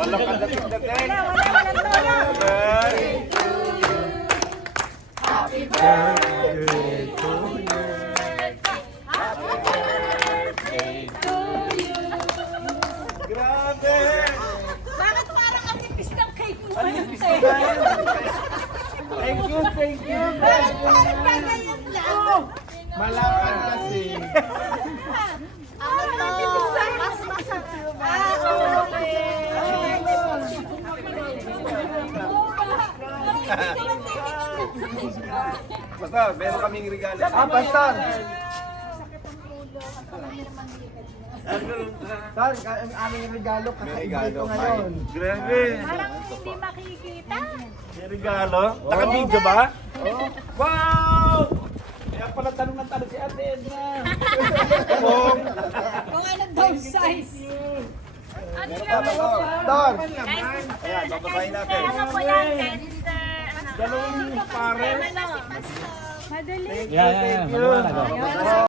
Walang kadating-dating. Walang tono. Happy birthday to you. Grabe! Bakit parang ang nipis ng cake mo? Thank you, thank you. Bakit parang ganyan lang? Malakan kasi. Parang ang nipis sa mas masarap. Basta, meron kaming regalo. Pastor. Sir, ang aming regalo, kakaiba ito ngayon. Grabe! Parang hindi makikita. May regalo? Naka-video ba? Wow! Kaya pala tanong na tanong si Ate Edna. Kung ano daw size. Ano Pastor. Ayan, babasahin natin. Ano po yan, Kester? Dalawang pare. Madali. Yeah.